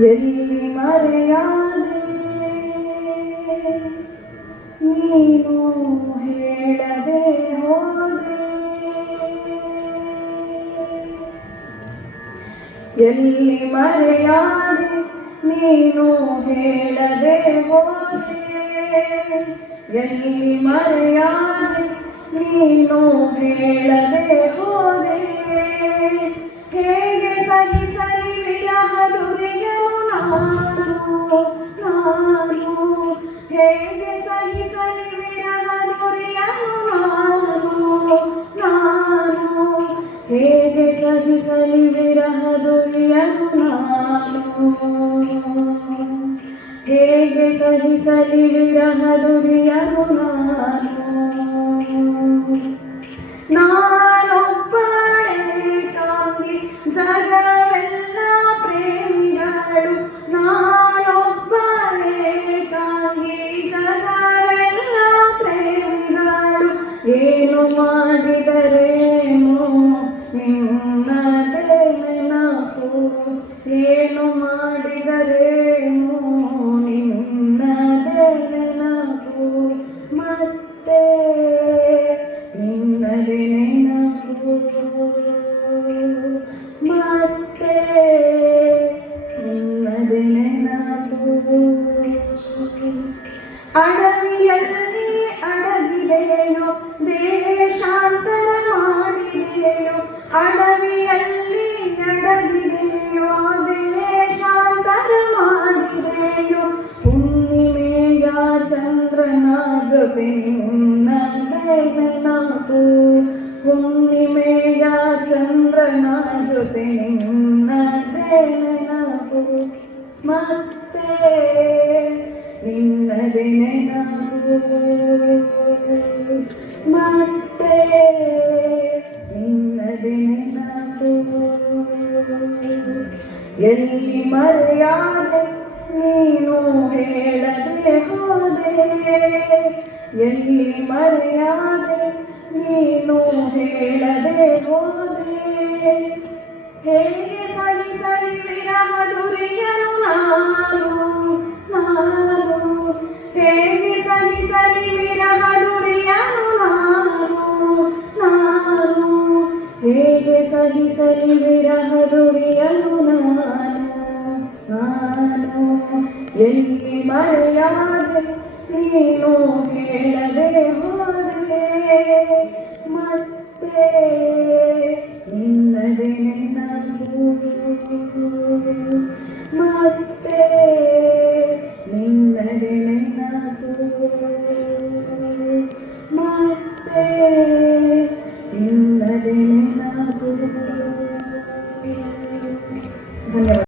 ಎಲ್ಲಿ ಮರೆಯಾದೆ ನೀನು ಹೇಳದೆ ಹೋದೆ, ಎಲ್ಲಿ ಮರೆಯಾದೆ ನೀನು ಹೇಳದೆ ಹೋದೆ, ಎಲ್ಲಿ ಮರೆಯಾದೆ ನೀನು ಹೇಳದೆ ಹೋದೆ. ಹೇಗೆ ಸಹಿಸಲಿ ವಿರಹದುರಿಯನು ನಾನು, ಹೇಗೆ ಸಹಿಸಲಿ ವಿರಹದುರಿಯನು ನಾನು, ಹೇಗೆ ಸಹಿಸಲಿ ವಿರಹದುರಿಯನು ನಾನು, ಹೇಗೆ ಸಹಿಸಲಿ ವಿರಹದುರಿಯನು ನಾನೊಬ್ಬಳೇ ಕಾಂಗಿ ಜಗವೆಲ್ಲ ಪ್ರೇಮಿಗಳು, ನಾನೊಬ್ಬಳೇ ಕಾಂಗಿ ಜಗವೆಲ್ಲ ಪ್ರೇಮಿಗಳು. ಏನು ಮಾಡಿದರೇನು ನಿನ್ನದೇ ನೆನಪು, ಏನು ಮಾಡಿದರೇನು ನಿನ್ನದೇ ನೆನಪು, ಮತ್ತೆ ನಿನ್ನದೇ ನೆನಪು, ಮತ್ತೆ ನಿನ್ನದೇ ನೆನಪು. ಅಡವಿಯಲ್ಲಿ ಅಡಗಿದೆಯೋ ದೇಶಾಂತರ ಮಾಡಿದೆಯೋ, ಅಡವಿಯಲ್ಲಿ ಅಡಗಿದೆಯೋ ದೇಶಾಂತರ ಮಾಡಿದೆಯೋ. ಹುಣ್ಣಿಮೆಯ ಚಂದ್ರನ ಜೊತೆ ನಿನ್ನದೇ ನೆನಪು, ಹುಣ್ಣಿಮೆಯ ಚಂದ್ರನ ಜೊತೆ ನಿನ್ನದೇ ನೆನಪು, ಮತ್ತೆ ನಿನ್ನದೇ ನೆನಪು, ಮತ್ತೆ ನಿನ್ನದೇ ನೆನಪು. ಎಲ್ಲಿ ಮರೆಯಾದೆ ನೀನು ಹೇಳದೆ ಹೋದೆ, ಎಲ್ಲಿ ಮರೆಯಾದೆ ನೀನು ಹೇಳದೆ ಹೋದೆ. ಹೇಗೆ ಸಹಿಸಲಿ ವಿರಹದುರಿಯನು ನಾನು, ಹೇಗೆ ಸಹಿಸಲಿ ವಿರಹದುರಿಯನು ನಾನು, ಹೇಗೆ ಸಹಿಸಲಿ ವಿರಹದುರಿಯನು ನಾನು. ಎಲ್ಲಿ ಮರೆಯಾದೆ ನೀನು ಹೇಳದೆ ಹೋದೆ, ಮತ್ತೆ